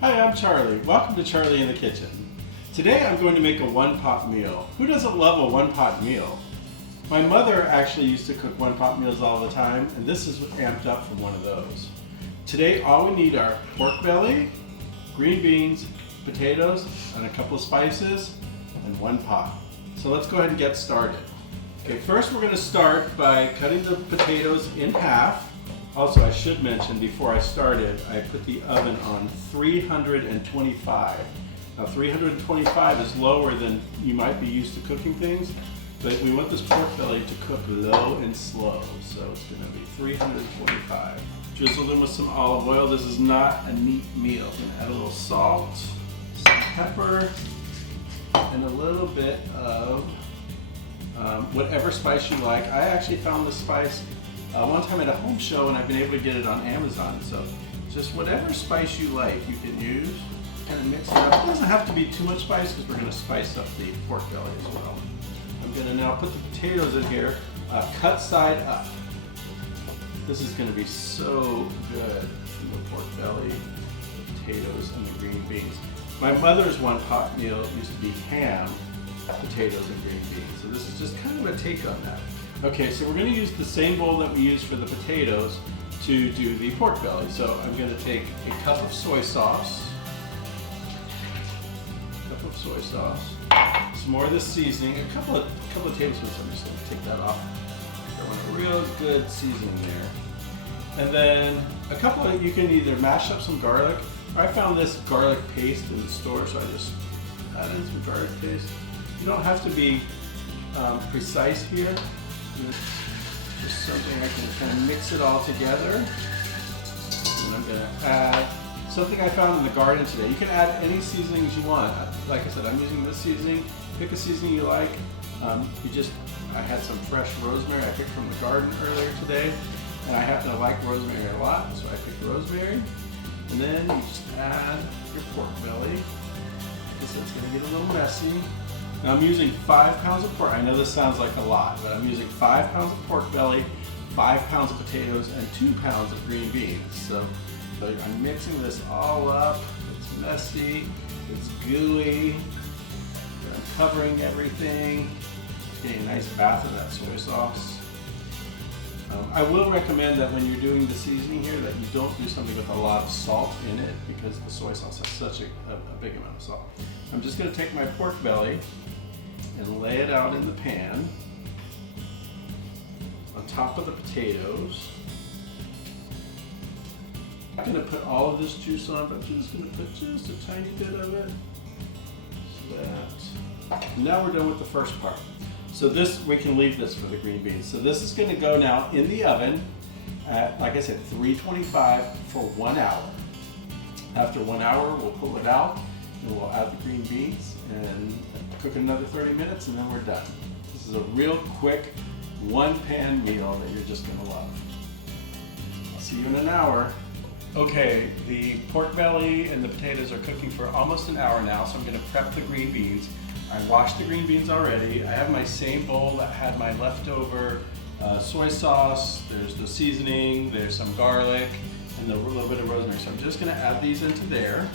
Hi, I'm Charlie. Welcome to Charlie in the Kitchen. Today I'm going to make a one-pot meal. Who doesn't love a one-pot meal? My mother actually used to cook one-pot meals all the time, and this is amped up from one of those. Today all we need are pork belly, green beans, potatoes, and a couple of spices, and one pot. So let's go ahead and get started. Okay, first we're going to start by cutting the potatoes in half. Also, I should mention before I started, I put the oven on 325. Now 325 is lower than you might be used to cooking things, but we want this pork belly to cook low and slow, so it's going to be 325. Drizzle them with some olive oil. This is not a neat meal. I'm going to add a little salt, some pepper, and a little bit of whatever spice you like. I actually found this spice one time at a home show, and I've been able to get it on Amazon. So just whatever spice you like, you can use. Kind of mix it up. It doesn't have to be too much spice because we're going to spice up the pork belly as well. I'm going to now put the potatoes in here, cut side up. This is going to be so good. The pork belly, the potatoes, and the green beans. My mother's one-pot meal used to be ham, potatoes, and green beans. So this is just kind of a take on that. Okay, so we're going to use the same bowl that we used for the potatoes to do the pork belly. So I'm going to take a cup of soy sauce, some more of this seasoning, a couple of tablespoons. I'm just going to take that off. I want a real good seasoning there. And then a couple of, you can either mash up some garlic. I found this garlic paste in the store, so I just add in some garlic paste. You don't have to be precise here. Just something I can kind of mix it all together. And I'm going to add something I found in the garden today. You can add any seasonings you want. Like I said, I'm using this seasoning. Pick a seasoning you like. I had some fresh rosemary I picked from the garden earlier today, and I happen to like rosemary a lot, so I picked rosemary. And then you just add your pork belly. I guess it's going to get a little messy. Now I'm using 5 pounds of pork. I know this sounds like a lot, but I'm using 5 pounds of pork belly, 5 pounds of potatoes, and 2 pounds of green beans. So I'm mixing this all up. It's messy, it's gooey. I'm covering everything. Getting a nice bath of that soy sauce. I will recommend that when you're doing the seasoning here that you don't do something with a lot of salt in it because the soy sauce has such a big amount of salt. I'm just going to take my pork belly and lay it out in the pan on top of the potatoes. I'm not going to put all of this juice on, but I'm just going to put just a tiny bit of it. Like that. Now we're done with the first part. So this, we can leave this for the green beans. So this is going to go now in the oven at, like I said, 325 for 1 hour. After 1 hour, we'll pull it out and we'll add the green beans and cook another 30 minutes and then we're done. This is a real quick one-pan meal that you're just going to love. I'll see you in an hour. Okay, the pork belly and the potatoes are cooking for almost an hour now, so I'm going to prep the green beans. I washed the green beans already. I have my same bowl that had my leftover soy sauce, there's the seasoning, there's some garlic, and a little bit of rosemary. So I'm just going to add these into there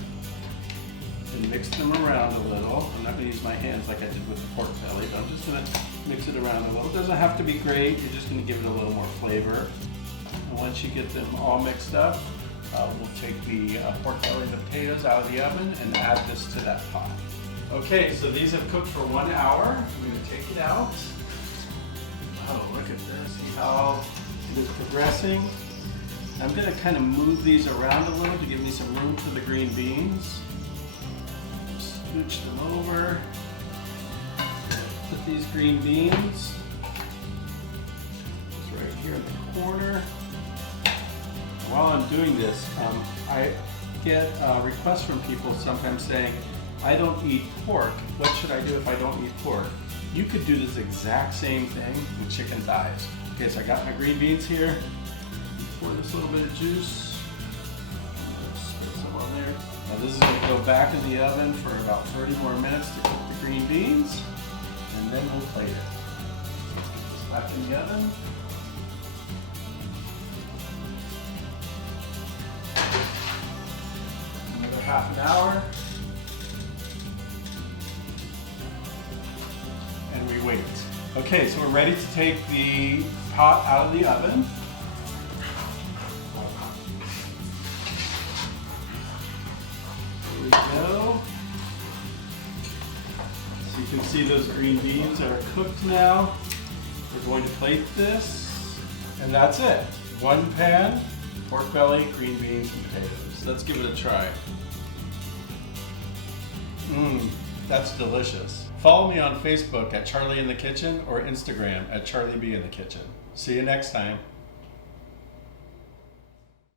and mix them around a little. I'm not going to use my hands like I did with the pork belly, but I'm just going to mix it around a little. It doesn't have to be great, you're just going to give it a little more flavor. And once you get them all mixed up, we'll take the pork belly and the potatoes out of the oven and add this to that pot. Okay, so these have cooked for 1 hour. I'm going to take it out. Oh, look at this. See how it is progressing? I'm going to kind of move these around a little to give me some room for the green beans. Scooch them over. Put these green beans just right here in the corner. While I'm doing this, I get requests from people sometimes saying, I don't eat pork. What should I do if I don't eat pork? You could do this exact same thing with chicken thighs. Okay, so I got my green beans here. Pour this little bit of juice. Spit some on there. Now this is going to go back in the oven for about 30 more minutes to cook the green beans, and then we'll plate it. Put this back in the oven. half an hour. And we wait. Okay, so we're ready to take the pot out of the oven. Here we go. So you can see those green beans are cooked now. We're going to plate this, and that's it. One pan, pork belly, green beans, and potatoes. Let's give it a try. That's delicious. Follow me on Facebook at Charlie in the Kitchen or Instagram at Charlie B in the Kitchen. See you next time.